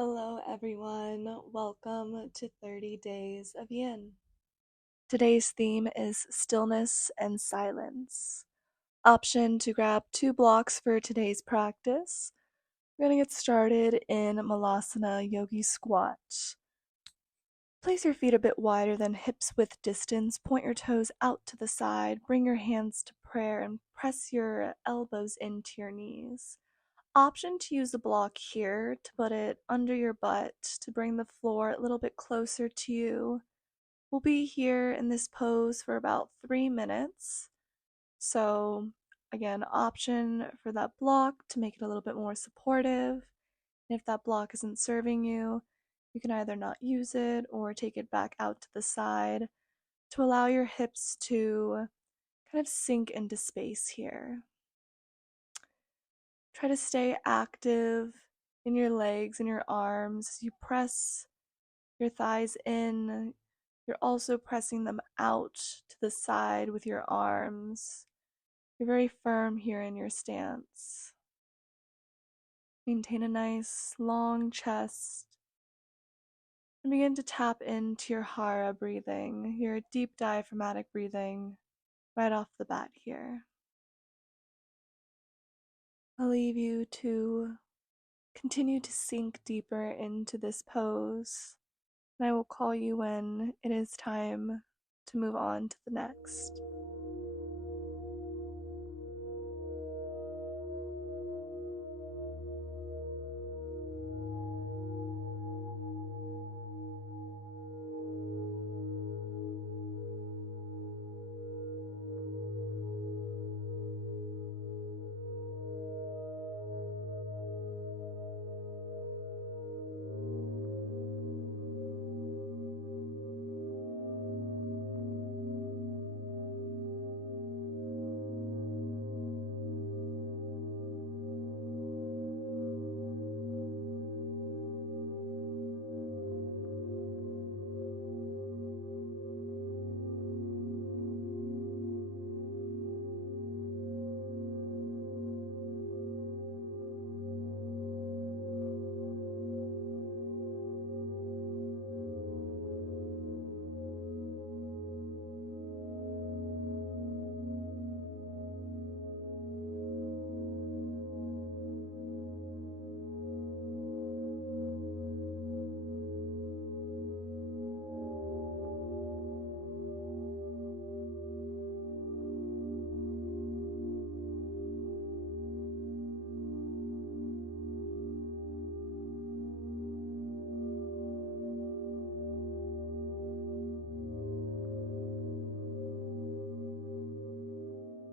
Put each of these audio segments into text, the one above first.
Hello, everyone. Welcome to 30 Days of Yin. Today's theme is Stillness and Silence. Option to grab 2 blocks for today's practice. We're going to get started in Malasana Yogi Squat. Place your feet a bit wider than hips width distance. Point your toes out to the side. Bring your hands to prayer and press your elbows into your knees. Option to use the block here to put it under your butt to bring the floor a little bit closer to you. We'll be here in this pose for about 3 minutes. So again, option for that block to make it a little bit more supportive. And if that block isn't serving you, you can either not use it or take it back out to the side to allow your hips to kind of sink into space here. Try to stay active in your legs and your arms. As you press your thighs in, you're also pressing them out to the side with your arms. You're very firm here in your stance. Maintain a nice long chest and begin to tap into your hara breathing, your deep diaphragmatic breathing right off the bat here. I'll leave you to continue to sink deeper into this pose, and I will call you when it is time to move on to the next.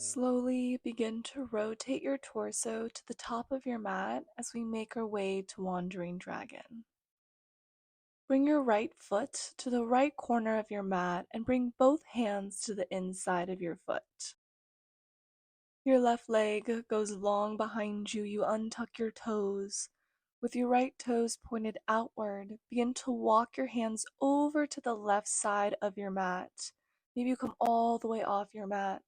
Slowly begin to rotate your torso to the top of your mat as we make our way to Wandering Dragon. Bring your right foot to the right corner of your mat and bring both hands to the inside of your foot. Your left leg goes long behind you. You untuck your toes. With your right toes pointed outward, begin to walk your hands over to the left side of your mat. Maybe you come all the way off your mat.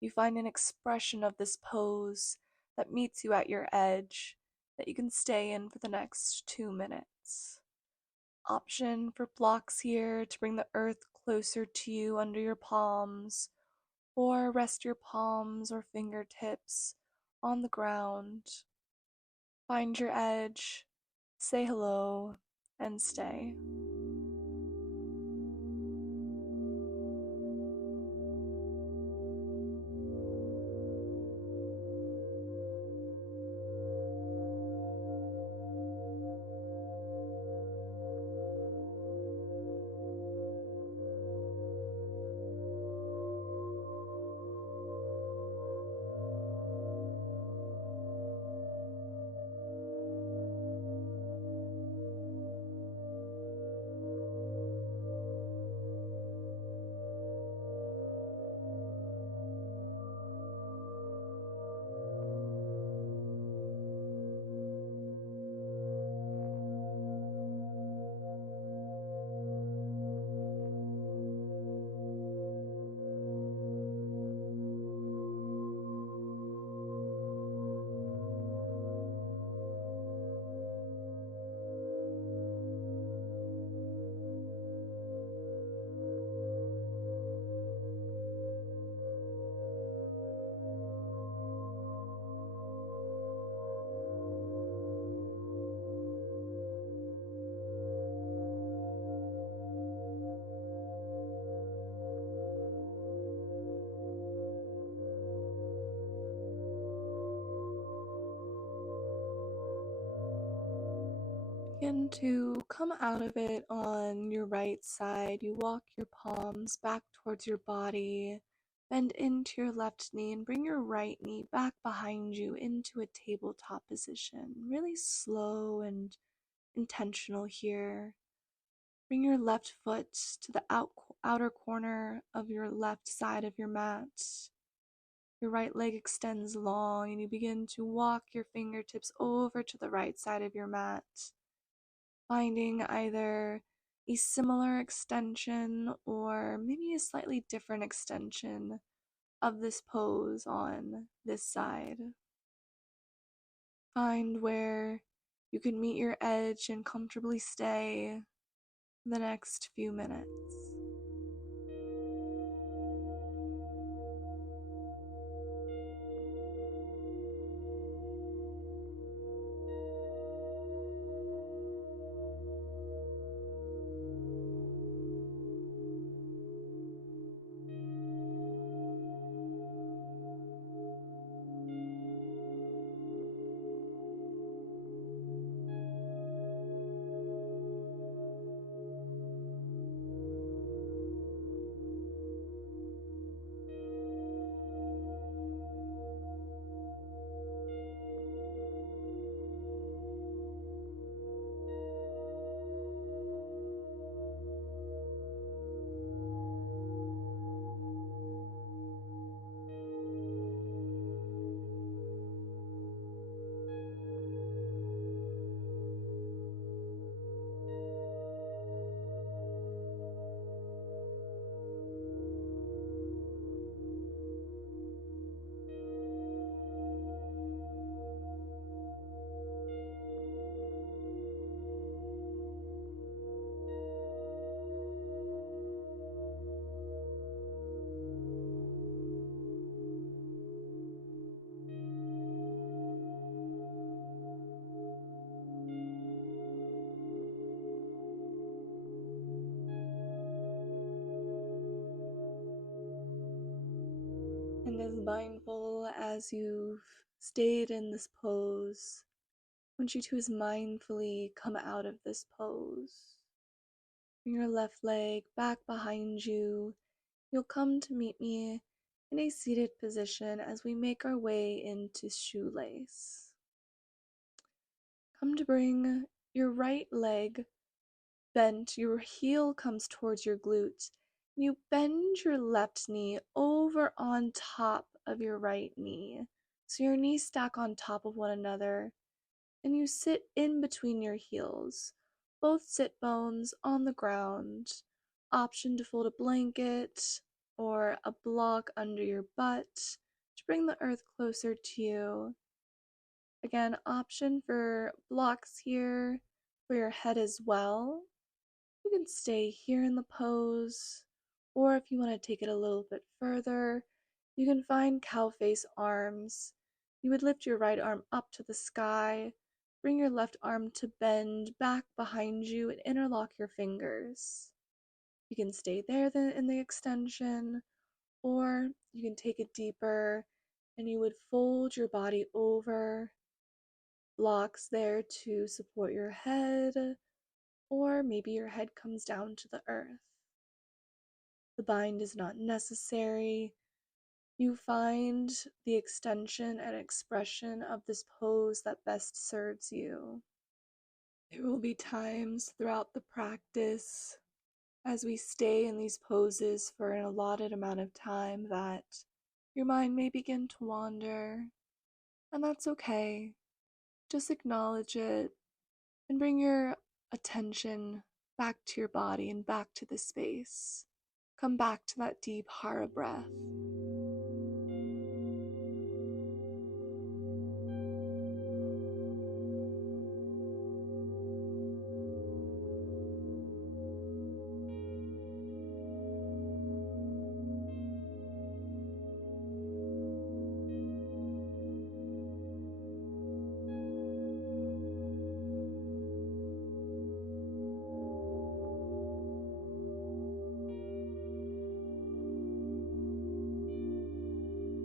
You find an expression of this pose that meets you at your edge that you can stay in for the next 2 minutes. Option for blocks here to bring the earth closer to you under your palms, or rest your palms or fingertips on the ground. Find your edge, say hello, and stay. Begin to come out of it on your right side. You walk your palms back towards your body, bend into your left knee, and bring your right knee back behind you into a tabletop position. Really slow and intentional here. Bring your left foot to the outer corner of your left side of your mat. Your right leg extends long, and you begin to walk your fingertips over to the right side of your mat, finding either a similar extension or maybe a slightly different extension of this pose on this side. Find where you can meet your edge and comfortably stay for the next few minutes. And as mindful as you've stayed in this pose, I want you to as mindfully come out of this pose. Bring your left leg back behind you. You'll come to meet me in a seated position as we make our way into shoelace. Come to bring your right leg bent, your heel comes towards your glute. You bend your left knee over on top of your right knee. So your knees stack on top of one another, and you sit in between your heels. Both sit bones on the ground. Option to fold a blanket or a block under your butt to bring the earth closer to you. Again, option for blocks here for your head as well. You can stay here in the pose, or if you want to take it a little bit further, you can find cow face arms. You would lift your right arm up to the sky, bring your left arm to bend back behind you, and interlock your fingers. You can stay there in the extension, or you can take it deeper and you would fold your body over, blocks there to support your head, or maybe your head comes down to the earth. The bind is not necessary. You find the extension and expression of this pose that best serves you. There will be times throughout the practice as we stay in these poses for an allotted amount of time that your mind may begin to wander, and that's okay. Just acknowledge it and bring your attention back to your body and back to the space. Come back to that deep Hara breath.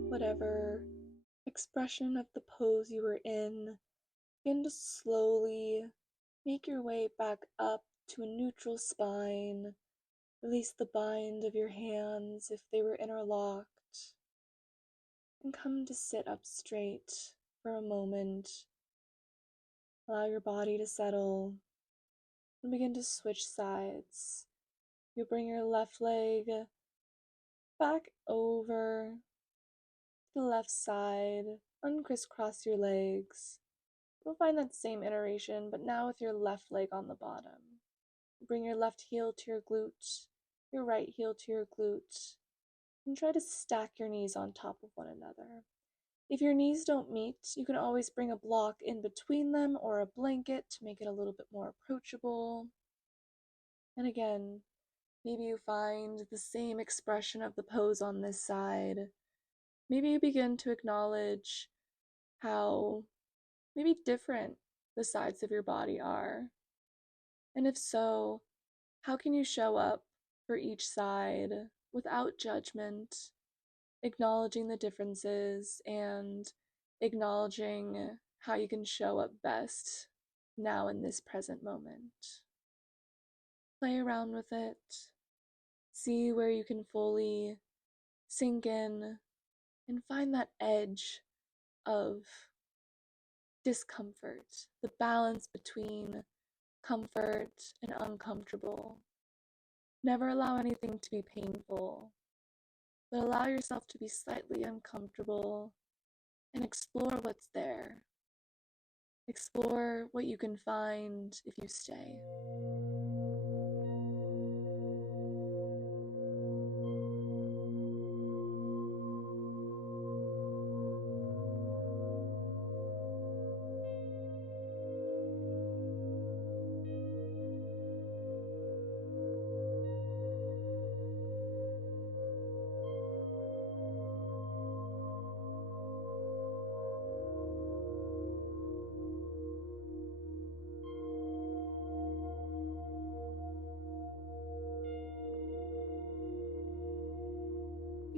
Whatever expression of the pose you were in, begin to slowly Make your way back up to a neutral spine. Release the bind of your hands if they were interlocked. And come to sit up straight for a moment. Allow your body to settle and begin to switch sides. You'll bring your left leg back over to the left side, uncrisscross your legs. You'll find that same iteration, but now with your left leg on the bottom. Bring your left heel to your glute, your right heel to your glute, and try to stack your knees on top of one another. If your knees don't meet, you can always bring a block in between them or a blanket to make it a little bit more approachable. And again, maybe you find the same expression of the pose on this side. Maybe you begin to acknowledge how maybe different the sides of your body are. And if so, how can you show up for each side without judgment, acknowledging the differences and acknowledging how you can show up best now in this present moment? Play around with it. See where you can fully sink in and find that edge of discomfort, the balance between comfort and uncomfortable. Never allow anything to be painful, but allow yourself to be slightly uncomfortable and explore what's there. Explore what you can find if you stay.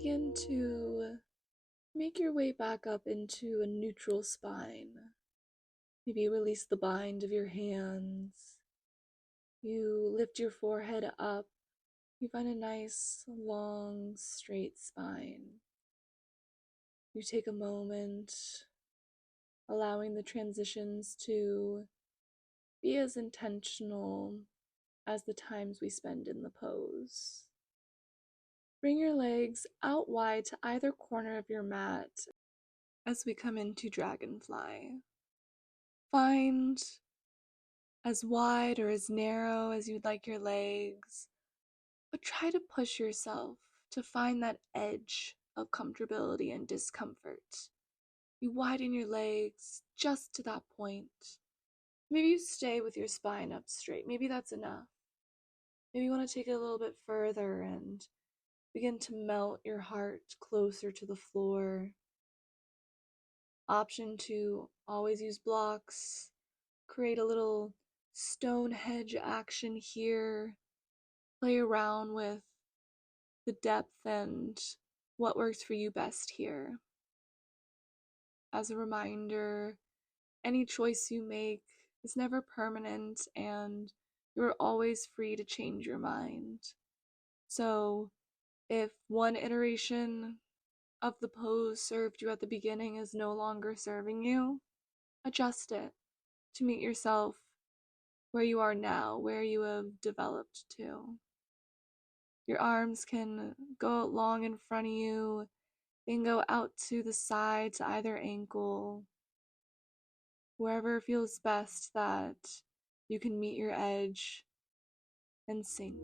Begin to make your way back up into a neutral spine. Maybe release the bind of your hands. You lift your forehead up. You find a nice, long, straight spine. You take a moment, allowing the transitions to be as intentional as the times we spend in the pose. Bring your legs out wide to either corner of your mat as we come into dragonfly. Find as wide or as narrow as you'd like your legs, but try to push yourself to find that edge of comfortability and discomfort. You widen your legs just to that point. Maybe you stay with your spine up straight. Maybe that's enough. Maybe you want to take it a little bit further and begin to melt your heart closer to the floor. Option to always use blocks. Create a little stone hedge action here. Play around with the depth and what works for you best here. As a reminder, any choice you make is never permanent and you're always free to change your mind. So if one iteration of the pose served you at the beginning is no longer serving you, adjust it to meet yourself where you are now, where you have developed to. Your arms can go out long in front of you, they can go out to the side to either ankle, wherever feels best that you can meet your edge and sink.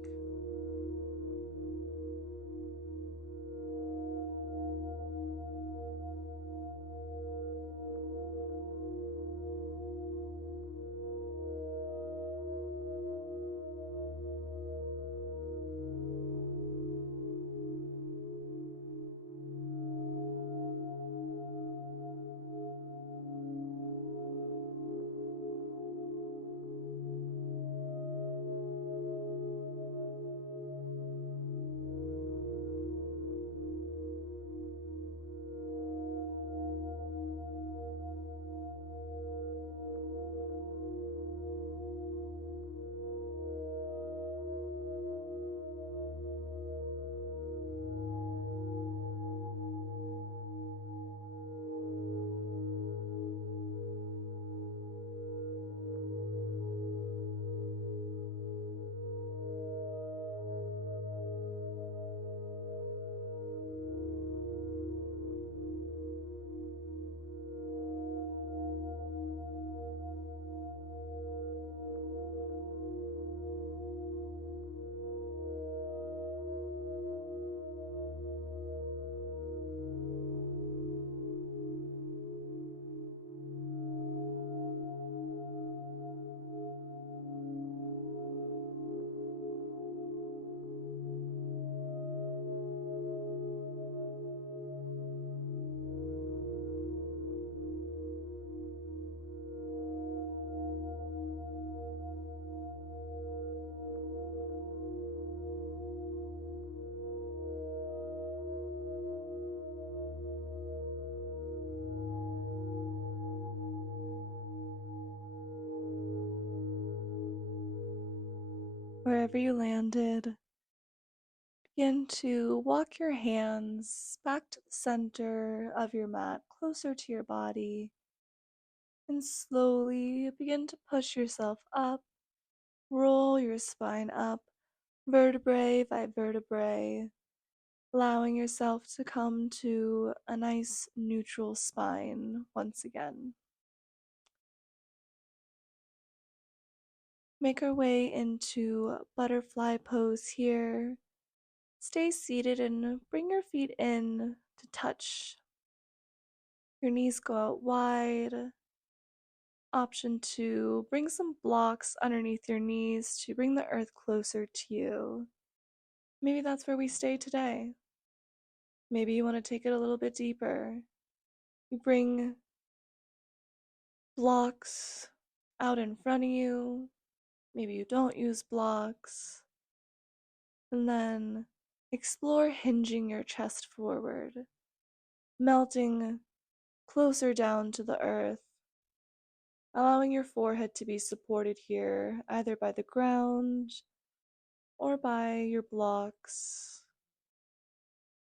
Wherever you landed, begin to walk your hands back to the center of your mat, closer to your body, and slowly begin to push yourself up. Roll your spine up, vertebrae by vertebrae, allowing yourself to come to a nice neutral spine once again. Make our way into butterfly pose here. Stay seated and bring your feet in to touch. Your knees go out wide. Option 2, bring some blocks underneath your knees to bring the earth closer to you. Maybe that's where we stay today. Maybe you want to take it a little bit deeper. You bring blocks out in front of you. Maybe you don't use blocks. And then explore hinging your chest forward, melting closer down to the earth, allowing your forehead to be supported here, either by the ground or by your blocks.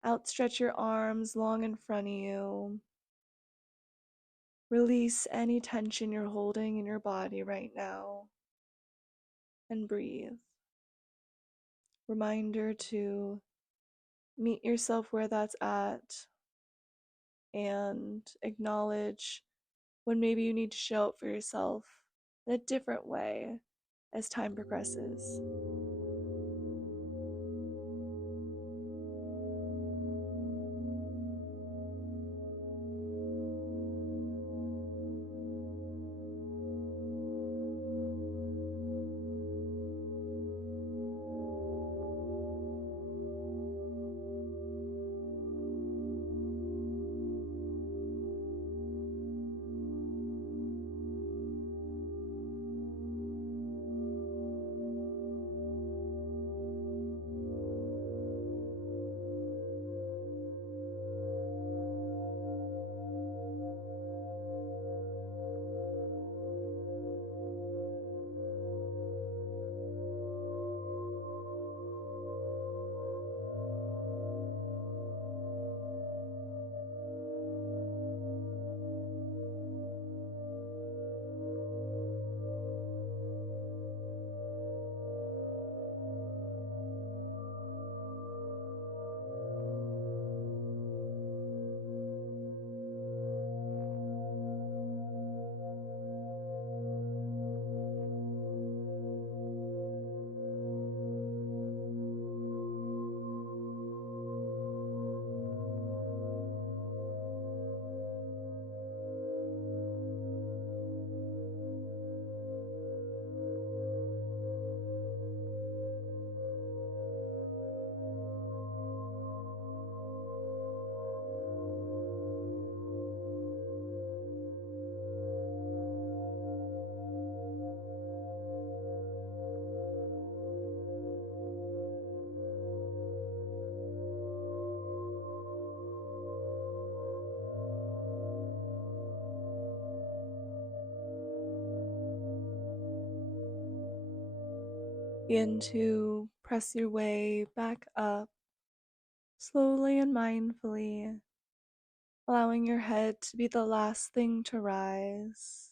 Outstretch your arms long in front of you. Release any tension you're holding in your body right now. And breathe. Reminder to meet yourself where that's at and acknowledge when maybe you need to show up for yourself in a different way as time progresses. Begin to press your way back up, slowly and mindfully, allowing your head to be the last thing to rise.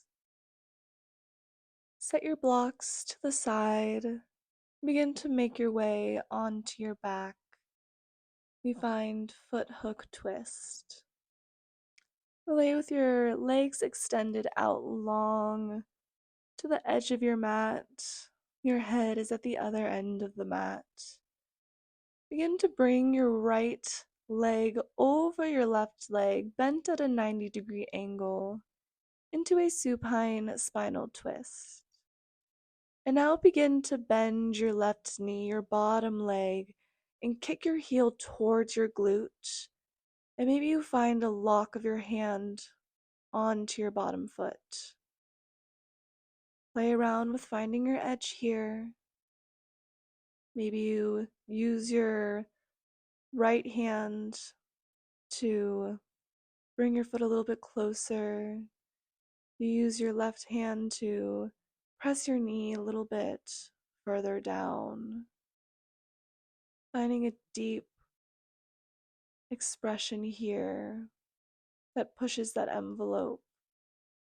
Set your blocks to the side. Begin to make your way onto your back. We find foot hook twist. Lay with your legs extended out long to the edge of your mat. Your head is at the other end of the mat. Begin to bring your right leg over your left leg, bent at a 90-degree angle, into a supine spinal twist. And now begin to bend your left knee, your bottom leg, and kick your heel towards your glute. And maybe you find a lock of your hand onto your bottom foot. Play around with finding your edge here. Maybe you use your right hand to bring your foot a little bit closer. You use your left hand to press your knee a little bit further down, finding a deep expression here that pushes that envelope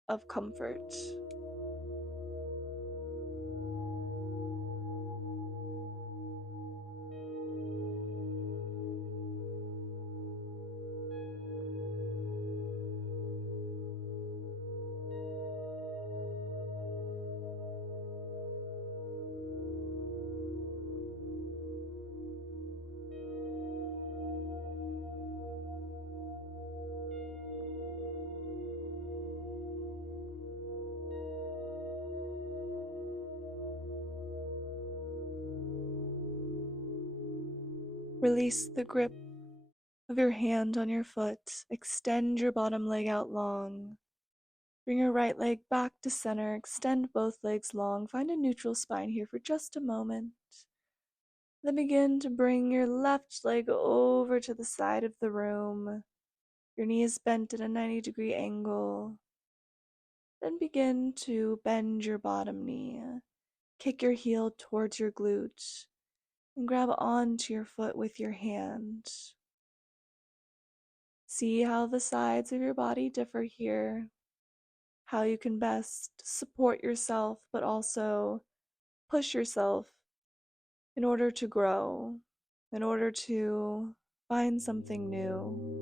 of comfort. Release the grip of your hand on your foot. Extend your bottom leg out long. Bring your right leg back to center. Extend both legs long. Find a neutral spine here for just a moment. Then begin to bring your left leg over to the side of the room. Your knee is bent at a 90-degree angle. Then begin to bend your bottom knee. Kick your heel towards your glute and grab onto your foot with your hand. See how the sides of your body differ here, how you can best support yourself but also push yourself in order to grow, in order to find something new.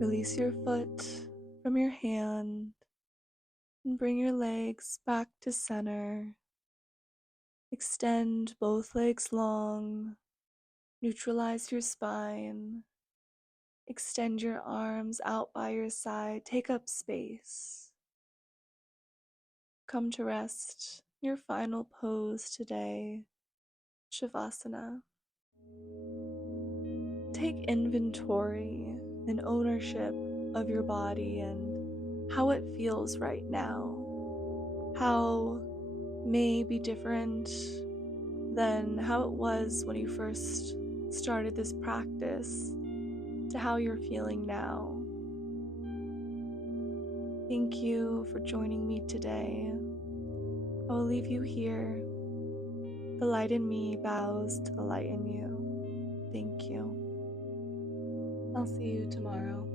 Release your foot from your hand and bring your legs back to center. Extend both legs long. Neutralize your spine. Extend your arms out by your side. Take up space. Come to rest. Your final pose today, Shavasana. Take inventory and ownership of your body and how it feels right now. How may be different than how it was when you first started this practice to how you're feeling now. Thank you for joining me today. I will leave you here. The light in me bows to the light in you. Thank you. I'll see you tomorrow.